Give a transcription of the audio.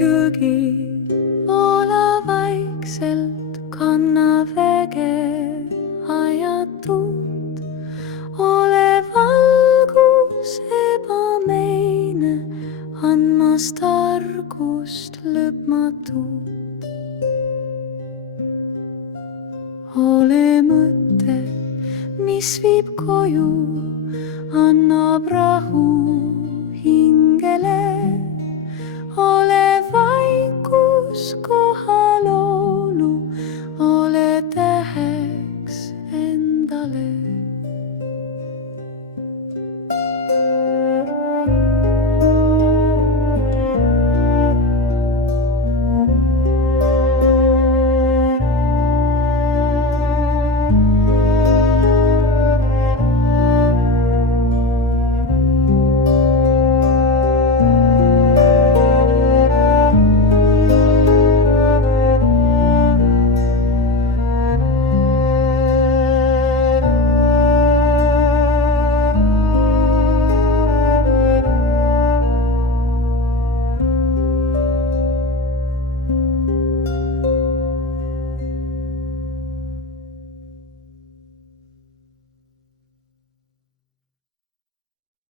jõgi, voola vaikselt, kanna vege ajatut. Ole valgus ebameine, andmas targust lõpmatut. Ole mõte, mis viib koju, annab rahu hingele. Ole vaikus kohalolu, ole täheks endale.